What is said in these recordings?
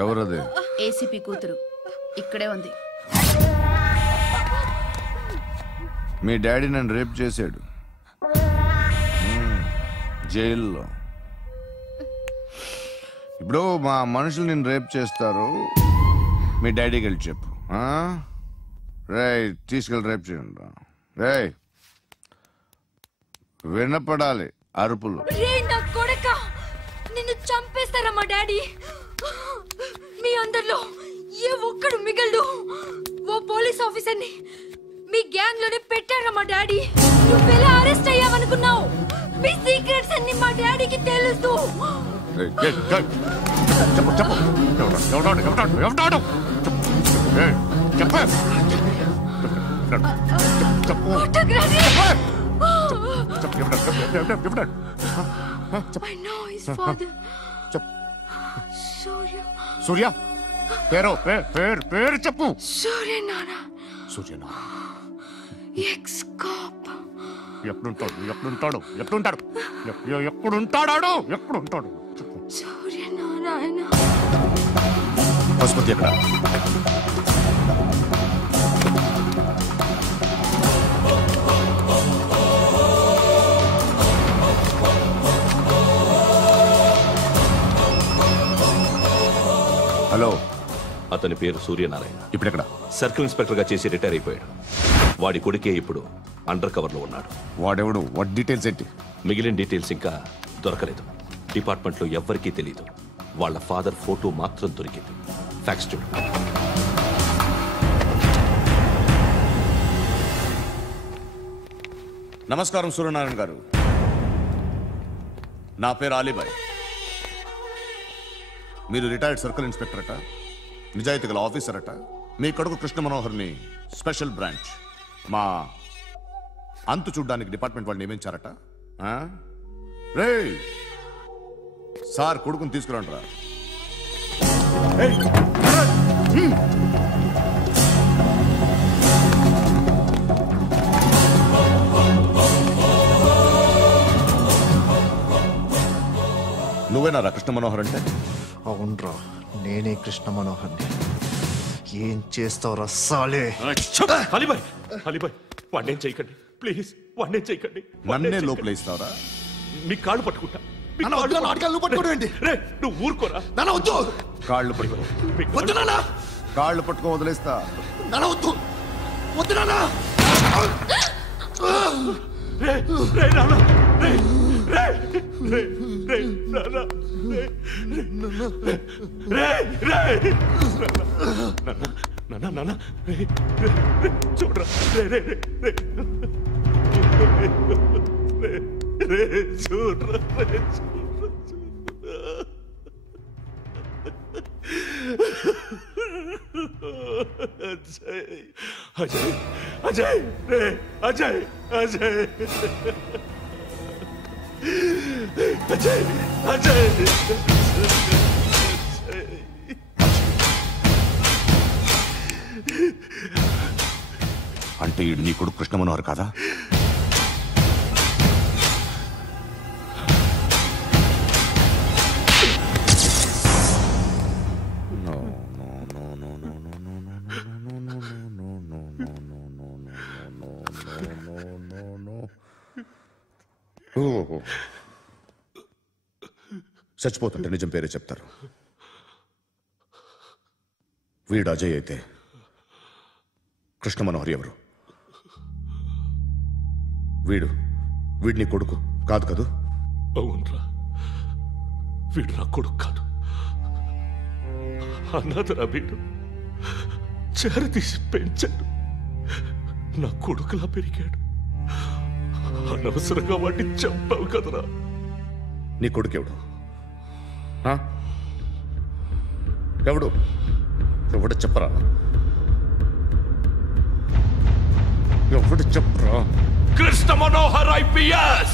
ఎవరది? ఏసీపీ కూతురు ఇక్కడే ఉంది. మీ డాడీ నన్ను రేప్ చేశాడు జైల్లో. ఇప్పుడు మా మనుషులు నేను రేప్ చేస్తారు, మీ డాడీకి వెళ్ళి చెప్పు. రేయ్ తీసుకెళ్ళి రేప్ చేయండి. రేయ్ వినపడాలి అరుపులు. నిన్ను చంపేస్తారా మా డాడీ? మీ అందరిలో ఏ ఒక్కడు మిగలడు. ఓ పోలీస్ ఆఫీసర్ని మీ గ్యాంగ్ లోనే పెట్టారా మా డాడీ? నువ్వెలా అరెస్ట్ అయ్యావనుకున్నావు? మీ సీక్రెట్స్ అన్ని మా డాడీకి తెలుసు. సూర్య పేరు పేరు చెప్పు. సూర్యనారాయణ. Ex cop. ఎప్పుడుంటాడు సూర్యనారాయణ. ఆసుపత్రి ఎక్కడ? హలో, అతని పేరు సూర్యనారాయణ. ఇప్పుడెక్కడ? సర్కిల్ ఇన్స్పెక్టర్ గా చేసి రిటైర్ అయిపోయాడు. వాడి కొడుకే ఇప్పుడు అండర్ కవర్ లో ఉన్నాడు. వాడెవడు? వాట్ డీటెయిల్స్ ఏంటి? మిగిలిన డీటెయిల్స్ ఇంకా దొరకలేదు. డిపార్ట్మెంట్ లో ఎవ్వరికీ తెలియదు. వాళ్ళ ఫాదర్ ఫోటో మాత్రం దొరికింది. ఫ్యాక్స్ చూడు. నమస్కారం సూర్యనారాయణ గారు. నా పేరు అలీబాయ్. మీరు రిటైర్డ్ సర్కిల్ ఇన్స్పెక్టర్ అట, నిజాయితీ గల ఆఫీసర్ అట. మీ కొడుకు కృష్ణ మనోహర్ని స్పెషల్ బ్రాంచ్ మా అంతు చూడ్డానికి డిపార్ట్మెంట్ వాళ్ళు నియమించారట. రే సార్ కొడుకుని తీసుకురండి. నువ్వేనా కృష్ణ మనోహర్ అంటే? అవునరా, నేనే కృష్ణ మనోహర్ని. ఏం చేస్తావురా సాలే? అలీబాయ్, వాడినేం చేయకండి ప్లీజ్, వాడినేం చేయకండి. నన్నే లోపల ఇస్తావరా? మీ కాళ్ళు పట్టుకుంటా. నువ్వు ఊరుకోరా. కాళ్ళు పట్టుకో. కాళ్ళు పట్టుకో వదిలేస్తా. చూడరా, అజయ్ అజయ్ అజయ్ అజయ్ అజయ్ అజయ్ అంటే నీ కొడుకు కృష్ణ మనోహర్ కాదా? చచ్చిపోతుంటే నిజం పేరే చెప్తారు. వీడు అజయ్ అయితే కృష్ణ మనోహర్ ఎవరు? వీడిని కొడుకు కాదు కదూ? అవునరా, వీడు నా కొడుకు కాదు. అన్నదరా వీడు. చేరతీసి పెంచాడు. నా కొడుకులా పెరిగాడు. అనవసరంగా వాడిని చంపావు కదరా. నీ కొడుకు ఎవడు? ఎవడు చెప్పరా? ఎవడు చెప్పరా? Krishna Manohar IPS.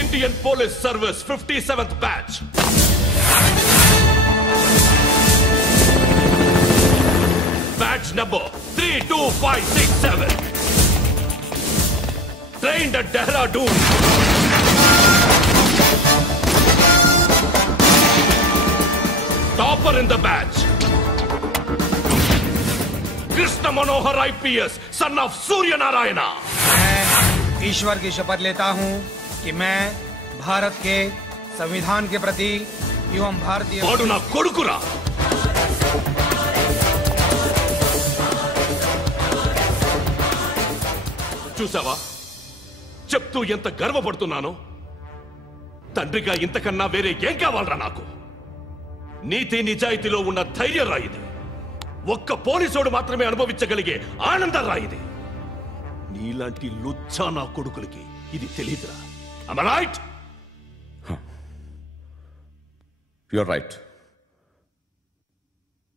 Indian Police Service 57th batch. batch number 32567. Trained at Dehradun. Topper in the batch. Krishna Manohar IPS, son of Surya Narayana. मैं ईश्वर की शपथ लेता हूं कि मैं भारत के संविधान के प्रति एवं भारतीय వాడు నా కొడుకురా. చూసావా చెప్తూ ఎంత గర్వపడుతున్నానో. తండ్రిగా ఇంతకన్నా వేరే ఏం కావాలరా నాకు? నీతి నిజాయితీలో ఉన్న ధైర్యం రాయిది. ఒక్క పోలీసోడు మాత్రమే అనుభవించగలిగే ఆనందం రాయిది. నీలాంటి లుచ్చా నా కొడుకులకి ఇది తెలీదురా. Am I right? You're right.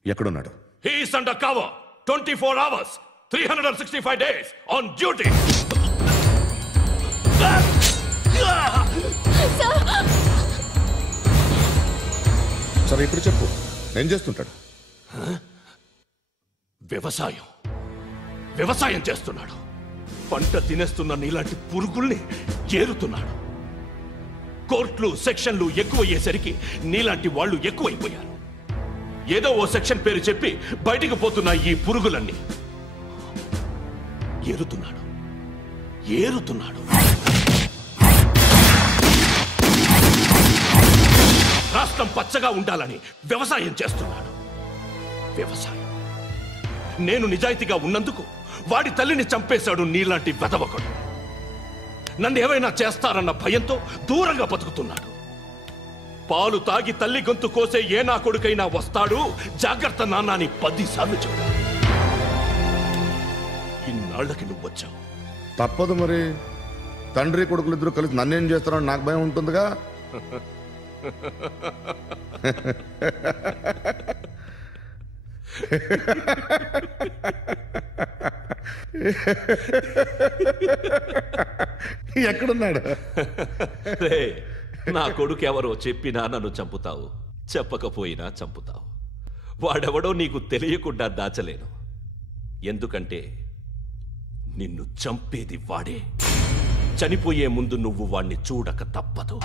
ఎక్కడున్నాడు? He is under cover 24 hours 365 days on duty. సరే ఇప్పుడు చెప్పు, ఏం చేస్తుంటాడు? వ్యవసాయం చేస్తున్నాడు. పంట తినేస్తున్న నీలాంటి పురుగుల్ని ఏరుతున్నాడు. కోర్టులు సెక్షన్లు ఎక్కువయ్యేసరికి నీలాంటి వాళ్ళు ఎక్కువైపోయారు. ఏదో ఓ సెక్షన్ పేరు చెప్పి బయటికి పోతున్న ఈ పురుగులన్నీ ఏరుతున్నాడు. రాష్ట్రం పచ్చగా ఉండాలని వ్యవసాయం చేస్తున్నాడు. నేను నిజాయితీగా ఉన్నందుకు వాడి తల్లిని చంపేశాడు నీలాంటి వెధవకుడు. నన్ను ఏమైనా చేస్తారన్న భయంతో దూరంగా బతుకుతున్నాడు. పాలు తాగి తల్లి గొంతు కోసే ఏ నా కొడుకైనా వస్తాడు, జాగ్రత్త నాన్న అని 10 సార్లు చెప్పాడు. ఇన్నాళ్ళకి నువ్వు వచ్చావు. తప్పదు మరి. తండ్రి కొడుకులు ఇద్దరు కలిసి నన్నేం చేస్తారని నాకు భయం ఉంటుందిగా. ఎక్కడున్నాడు? నా కొడుకు ఎవరో చెప్పినా నన్ను చంపుతావు, చెప్పకపోయినా చంపుతావు. వాడెవడో నీకు తెలియకుండా దాచలేను. ఎందుకంటే నిన్ను చంపేది వాడే. చనిపోయే ముందు నువ్వు వాణ్ణి చూడక తప్పదు.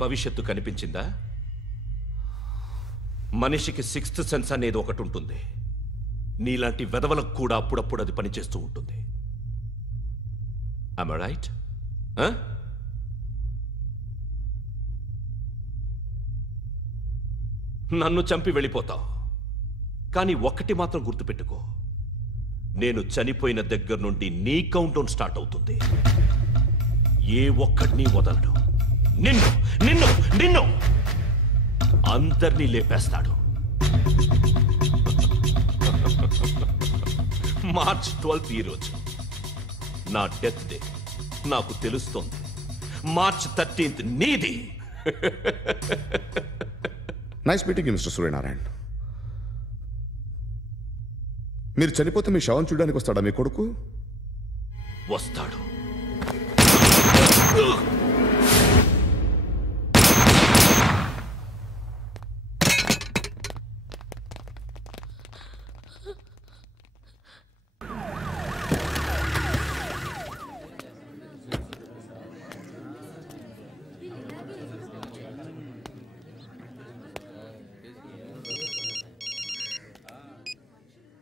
భవిష్యత్తు కనిపించిందా? మనిషికి 6th సెన్స్ అనేది ఒకటి ఉంటుంది. నీలాంటి వెధవలకు కూడా అప్పుడప్పుడు అది పనిచేస్తూ ఉంటుంది. Am I right? నన్ను చంపి వెళ్ళిపోతావు. కానీ ఒక్కటి మాత్రం గుర్తుపెట్టుకో, నేను చనిపోయిన దగ్గర నుండి నీ కౌంటౌన్ స్టార్ట్ అవుతుంది. ఏ ఒక్కడిని వదలడు. నిన్ను నిన్ను నిన్ను అందరినీ లేపేస్తాడు. మార్చ్ 12th ఈ రోజు నా డెత్ డే. నాకు తెలుస్తోంది. మార్చ్ 13th నీది. Nice meeting you mister Suryanarayan. మీరు చనిపోతే మీ శవం చూడడానికి వస్తాడా మీ కొడుకు? వస్తాడు.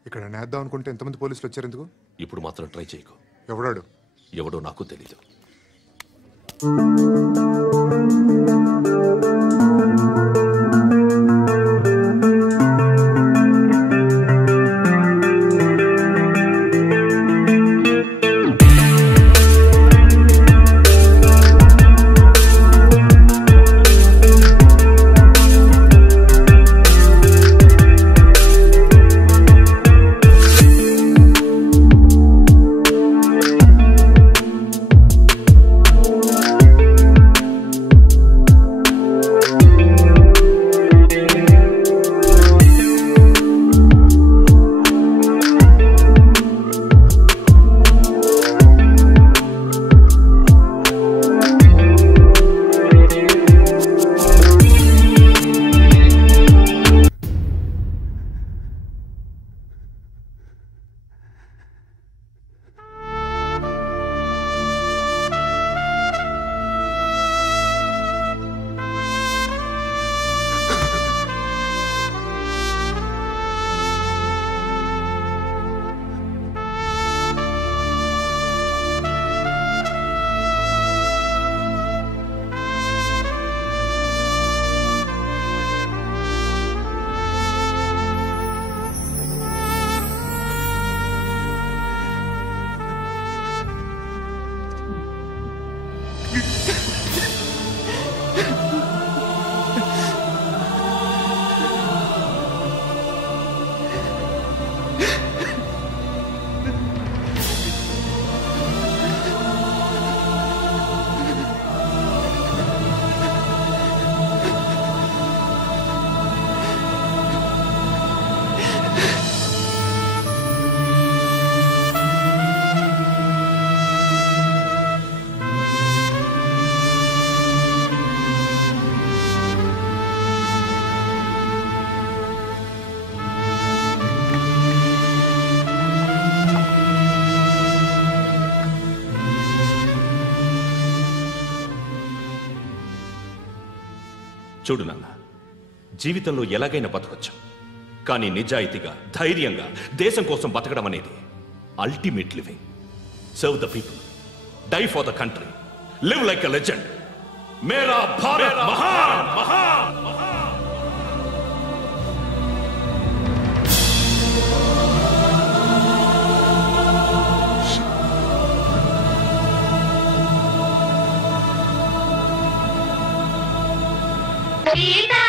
ఇక్కడ నేద్దాం అనుకుంటే ఎంతమంది పోలీసులు వచ్చారు ఎందుకు? ఇప్పుడు మాత్రం ట్రై చేయకు. ఎవడాడు? ఎవడో నాకు తెలీదు. చూడు నాన్న, జీవితంలో ఎలాగైనా బతకొచ్చు, కానీ నిజాయితీగా ధైర్యంగా దేశం కోసం బతకడం అనేది ultimate living. Serve the people, die for the country, live like a legend. మేరా భారత్ మహాన్ మహాన్ మహాన్. సీతా